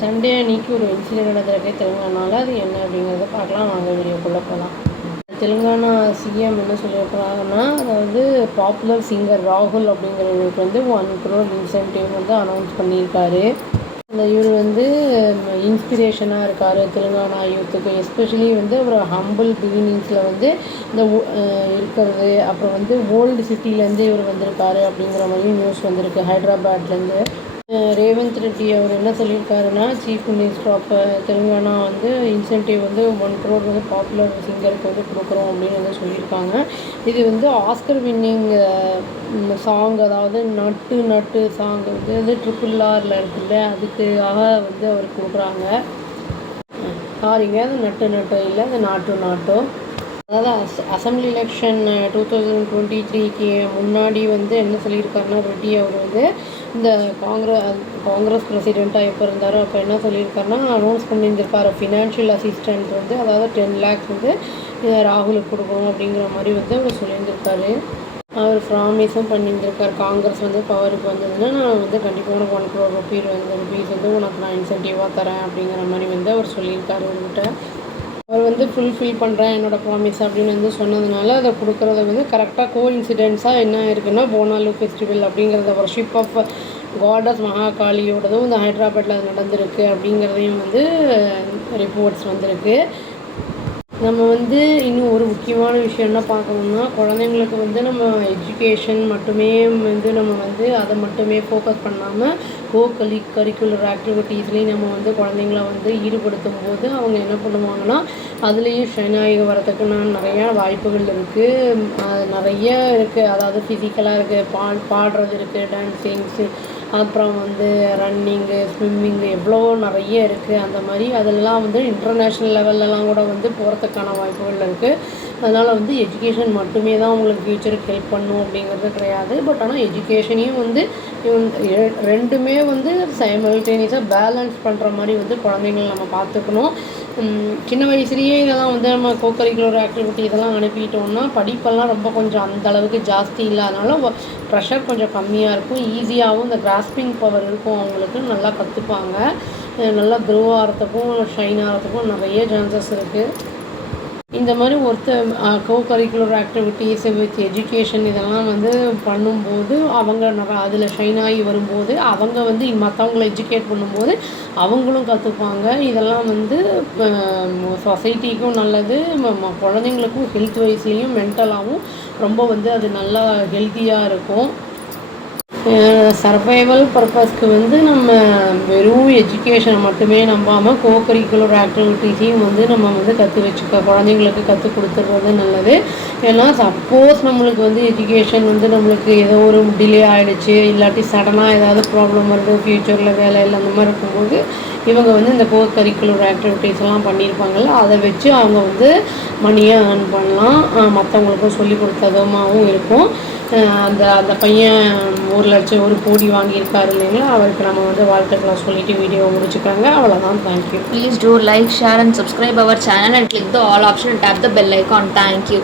Sunday அன்னைக்கு ஒரு incident நடந்திருக்கு தெலுங்கானாவில். அது என்ன அப்படிங்கிறத பார்க்கலாம், வாங்க வீடியோக்குள்ளே போகலாம். தெலுங்கானா சிஎம் என்ன சொல்லியிருக்கிறாங்கன்னா, அதாவது பாப்புலர் சிங்கர் ராகுல் அப்படிங்கிறவருக்கு வந்து 1 crore இன்சென்டிவ் வந்து அனௌன்ஸ் பண்ணியிருக்காரு. இவர் வந்து இன்ஸ்பிரேஷனாக இருக்கார் தெலுங்கானா யூத்துக்கு. எஸ்பெஷலி வந்து ஒரு ஹம்பிள் பிகினிங்ஸில் வந்து இந்த இருக்கிறது. அப்புறம் வந்து ஓல்டு சிட்டிலேருந்து இவர் வந்திருக்காரு அப்படிங்கிற மாதிரி நியூஸ் வந்திருக்கு ஹைதராபாத்லேருந்து. ரேவந்த் ரெட்டி அவர் என்ன சொல்லியிருக்காருன்னா, சீஃப் மினிஸ்டர் ஆஃப் தெலுங்கானா வந்து இன்சென்டிவ் வந்து 1 crore வந்து பாப்புலர் சிங்கருக்கு வந்து கொடுக்குறோம் அப்படின்னு வந்து சொல்லியிருக்காங்க. இது வந்து ஆஸ்கர் வின்னிங் சாங், அதாவது நட்டு நட்டு சாங் வந்து RRR இருக்குல்ல, அதுக்காக வந்து அவர் கொடுக்குறாங்க. சாரிங்க, அது நட்டு நட்டு இல்லை, அது நாட்டு நாட்டோ. அதாவது அசம்பிளி எலெக்ஷன் 2023க்கு முன்னாடி வந்து என்ன சொல்லியிருக்காருன்னா, ரெட்டி அவர் வந்து இந்த காங்கிரஸ் பிரசிடெண்ட்டாக எப்போ இருந்தாரோ அப்போ என்ன சொல்லியிருக்காருன்னா, அனௌன்ஸ் பண்ணியிருந்திருக்காரு ஃபினான்ஷியல் அசிஸ்டன்ட் வந்து, அதாவது 10 lakhs வந்து ராகுலுக்கு கொடுக்கணும் அப்படிங்கிற மாதிரி வந்து அவர் சொல்லியிருந்திருக்காரு. அவர் ப்ராமிஸும் பண்ணியிருந்திருக்கார், காங்கிரஸ் வந்து பவருக்கு வந்ததுன்னா நான் வந்து கண்டிப்பாக உனக்கு 1 crore ருபீஸ் வந்து உனக்கு நான் இன்சென்டிவாக தரேன் அப்படிங்கிற மாதிரி வந்து அவர் சொல்லியிருக்காரு அவர்கிட்ட. அவர் வந்து ஃபுல்ஃபில் பண்ணுறேன் என்னோடய ப்ராமிஸ் அப்படின்னு வந்து சொன்னதுனால அதை கொடுக்குறத வந்து கரெக்டாக கோஇன்சிடென்ஸாக என்ன இருக்குன்னா, போனாலு ஃபெஸ்டிவல் அப்படிங்கிறத வர்ஷிப் ஆஃப் காடஸ் மகாகாளியோடதும் இந்த ஹைதராபாத்தில் அது நடந்திருக்கு அப்படிங்கிறதையும் வந்து ரிப்போர்ட்ஸ் வந்திருக்கு. நம்ம வந்து இன்னும் ஒரு முக்கியமான விஷயம் என்ன பார்க்கணும்னா, குழந்தைங்களுக்கு வந்து நம்ம எஜுகேஷன் மட்டுமே வந்து நம்ம வந்து அதை மட்டுமே ஃபோக்கஸ் பண்ணாமல் கரிக்குலர் ஆக்டிவிட்டீஸ்லேயும் நம்ம வந்து குழந்தைங்கள வந்து ஈடுபடுத்தும் போது அவங்க என்ன பண்ணுவாங்கன்னா, அதுலேயும் ஷைன் ஆகி வரத்துக்கு நிறையா வாய்ப்புகள் இருக்குது. நிறைய இருக்குது, அதாவது ஃபிசிக்கலாக இருக்குது, பாடுறது இருக்குது, டான்ஸிங்ஸு, அப்புறம் வந்து ரன்னிங்கு, ஸ்விம்மிங்கு, எவ்வளோ நிறைய இருக்குது. அந்த மாதிரி அதெல்லாம் வந்து இன்டர்நேஷ்னல் லெவல்லலாம் கூட வந்து போகிறதுக்கான வாய்ப்புகள் இருக்குது. அதனால் வந்து எஜுகேஷன் மட்டுமே தான் அவங்களுக்கு ஃப்யூச்சருக்கு ஹெல்ப் பண்ணும் அப்படிங்கிறது கிடையாது. பட் ஆனால் எஜுகேஷனையும் வந்து ரெண்டுமே வந்து சைமல்டேனியஸாக பேலன்ஸ் பண்ணுற மாதிரி வந்து குழந்தைங்களை நம்ம பார்த்துக்கணும். சின்ன வயசுலேயே இதெல்லாம் வந்து நம்ம கோகரிக்குலர் ஆக்டிவிட்டி இதெல்லாம் அனுப்பிட்டோம்னா படிப்பெல்லாம் ரொம்ப கொஞ்சம் அந்தளவுக்கு ஜாஸ்தி இல்லாதனால ப்ரெஷர் கொஞ்சம் கம்மியாக இருக்கும், ஈஸியாகவும் இந்த கிராஸ்பிங் பவர் இருக்கும் அவங்களுக்கு, நல்லா கற்றுப்பாங்க. நல்லா க்ரோ ஆகிறதுக்கும் ஷைன் ஆகிறதுக்கும் நிறைய சான்சஸ் இருக்குது. இந்த மாதிரி கோகரிக்குலர் ஆக்டிவிட்டீஸ் வித் எஜுகேஷன் இதெல்லாம் வந்து பண்ணும்போது அவங்க அதில் ஷைன் ஆகி வரும்போது அவங்க வந்து மற்றவங்கள எஜுகேட் பண்ணும்போது அவங்களும் கற்றுப்பாங்க. இதெல்லாம் வந்து சொசைட்டிக்கும் நல்லது, குழந்தைங்களுக்கும் ஹெல்த் வைஸ்லேயும் மென்டலாகவும் ரொம்ப வந்து அது நல்லா ஹெல்த்தியாக இருக்கும். சர்வைவல் பர்பஸ்க்கு வந்து நம்ம வெறும் எஜுகேஷனை மட்டுமே நம்பாமல் கோகரிக்குலர் ஆக்டிவிட்டீஸையும் வந்து நம்ம வந்து குழந்தைங்களுக்கு கற்றுக் கொடுத்துறது நல்லது. ஏன்னா சப்போஸ் நம்மளுக்கு வந்து எஜுகேஷன் வந்து நம்மளுக்கு ஏதோ ஒரு டிலே ஆகிடுச்சு, இல்லாட்டி சடனாக ஏதாவது ப்ராப்ளம் வருது ஃப்யூச்சரில் வேலையில் அந்த மாதிரி இருக்கும்போது இவங்க வந்து இந்த கோகரிக்குலர் ஆக்டிவிட்டீஸ் எல்லாம் பண்ணியிருப்பாங்கள்ல, அதை வச்சு அவங்க வந்து மணியை ஏர்ன் பண்ணலாம். மற்றவங்களுக்கும் சொல்லி கொடுத்ததுமாகவும் இருக்கும். அந்த பையன் 1 லட்சம் 1 கோடி வாங்கியிருக்காரு இல்லைங்களா, அவருக்கு நம்ம வந்து வாழ்த்துக்களை சொல்லிட்டு வீடியோ முடிச்சுக்காங்க. அவ்வளோதான். Thank you. Please do like, share and subscribe our channel and click the all option and tap the bell icon. Thank you.